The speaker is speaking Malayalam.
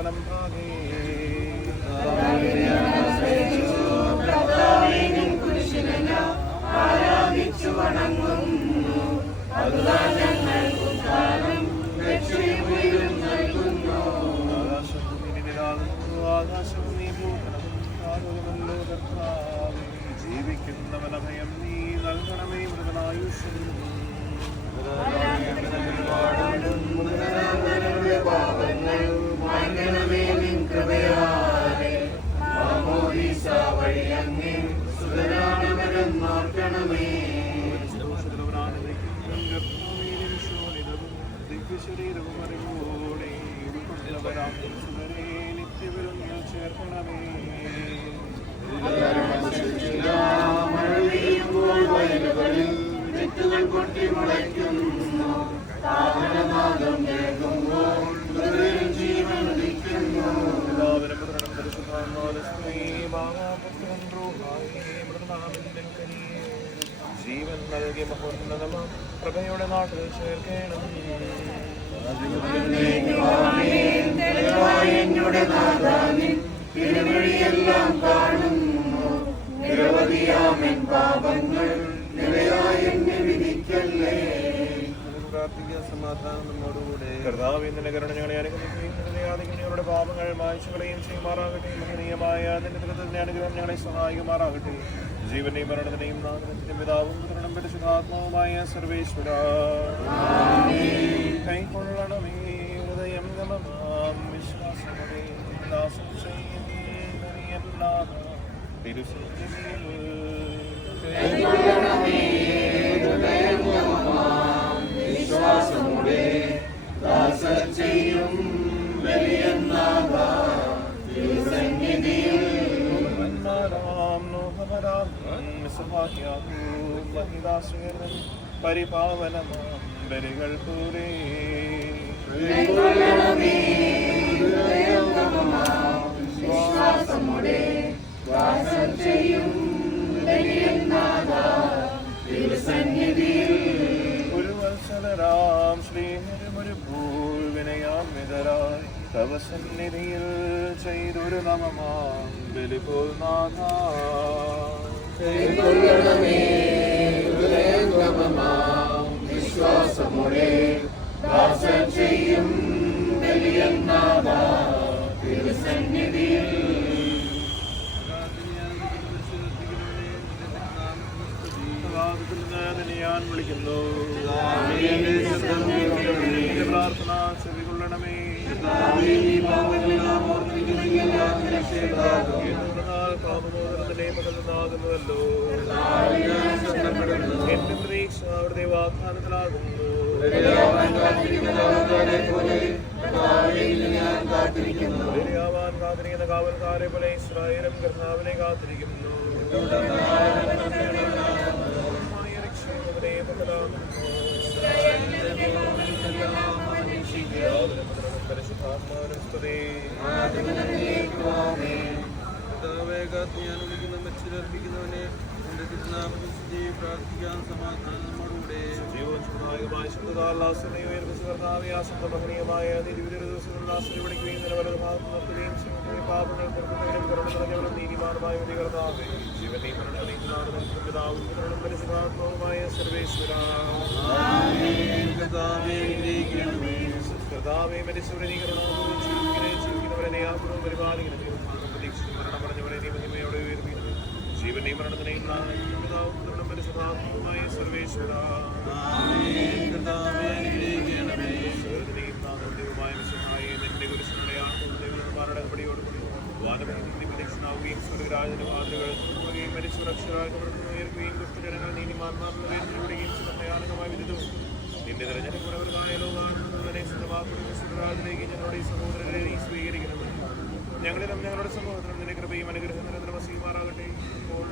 വലം ഭാഗേ ആകാശവും നീ ഭൂതലമല്ലോ കർത്താവേ ജീവിക്കുന്നവനഭയം നീ നൽകണമേ മൃതനായുഷ്യം ദിവ്യശരീരവും അറിവോടെ നിത്യവരും ചേർക്കണമേ ജീവൻ നൽകി മഹോന്നതമ പ്രഭയുടെ നാട്ടിൽ ചേർക്കണം കർത്താവിന്റെ കരുണ ഞങ്ങളെ അനുഗ്രഹിക്കുകയും ഞങ്ങളുടെ പാപങ്ങൾ മായ്ച്ചുകളയും ചെയ്യുമാറാകട്ടെ മഹനീയമായ അതിന്റെ അനുഗ്രഹം ഞങ്ങളെ സഹായിക്കുമാറാകട്ടെ ജീവനെയും മരണത്തിനെയും നാഗരത്തിന്റെയും പിതാവും പുത്രനും പരിശുദ്ധാത്മാവുമായ സർവേശ്വര കൈക്കൊള്ളണമേ ഹൃദയം ഗമമാം വിശ്വാസമേ ദാസം ചെയ്യുന്നറിയല്ലാതെ പരിപാവനമാം ബലികൾ പോലെ ഒരു വത്സലരാം ശ്രീഹരും ഒരു ഭൂവിനയാമിതരായി തവ സന്നിധിയിൽ ചെയ്തൊരു നമമാം ബലിപോൽ നാഥ വിശ്വാസമുടെ ദാസൻ ചെയ്യും ബലിയന്നാഥ തിരുസന്നിധിയിൽ ഞാൻ വിളിക്കുന്നു പ്രാർത്ഥന ചെവികൊള്ളണമേ പാപമോചനത്തിന്റെ പകർന്നാകുന്നുവല്ലോ എന്റെ പ്രതീക്ഷ അവിടുത്തെ വാഗ്ദാനത്തിലാകുന്നു കാത്തിരിക്കുന്ന കാവൽക്കാരെ പോലെ ഇസ്രായേലും കർത്താവിനെ കാത്തിരിക്കുന്നു മരിച്ചിലർപ്പിക്കുന്നവനെ എന്റെ തിരുനാമത്തിൽ പ്രാർത്ഥിക്കാൻ സമാധാനം നമ്മോടുകൂടെ പഠിക്കുകയും നിലവലത് ഭാഗത്ത് നിർത്തുകയും പാപങ്ങൾ പുറത്തുകയും കുറവുകളും നീതിമാനുമായ ജീവനെയും പിതാവും പരിശുദ്ധാത്മാവുമായ സർവേശ്വര കർത്താവേ മരിച്ചവരെ യാതൊരു പരിപാലിക്കുന്നു പ്രതീക്ഷിച്ച് മരണം പറഞ്ഞവരെ മഹിമയോടെ ഉയർത്തുന്നു ജീവനെയും മരണത്തിനെയും പിതാവും പരിശുദ്ധാത്മാവുമായ സർവേശ്വര എന്റെ കുരിശുമാരുടെ പടിയോടുകൂടി വാനപ്രദക്ഷിണാവുകയും സ്വർഗരാജന്റെ മാതൃകൾ മരിച്ചു സുരക്ഷരായി ഉയർക്കുകയും ദുഷ്ടജനങ്ങൾ നീതിമാന്മാർക്കുകയും അയാളകമായ വിരുദ്ധവും നിന്റെ തെരഞ്ഞെടുപ്പുള്ളവരുമായ ലോകാനെ സ്വന്തമാക്കുന്ന സുരരാജിലേക്ക് ഞങ്ങളുടെ ഈ സഹോദരരെ നീ സ്വീകരിക്കണമെന്ന് ഞങ്ങളിലും ഞങ്ങളുടെ സമൂഹത്തിലും നിന്റെ കൃപയും അനുഗ്രഹം നിരന്തരം വസിയുമാറാകട്ടെ. ഇപ്പോൾ